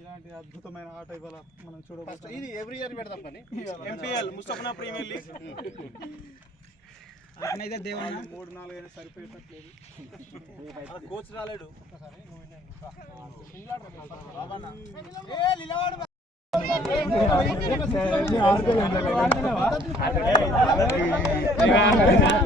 ఇలాంటి అద్భుతమైన ఆట ఇవాళ మనం చూడవచ్చు ఇది ఎవ్రీ ఇయర్ పెడతాం పని ఎంపీఎల్ ముస్తఫనా ప్రీమియర్ లీగ్ అయితే దేవుని మూడు నాలుగు అయినా సరిపోయేటట్లేదు కోచ్ రాలేడు ఒకసారి ఆర్గ్యం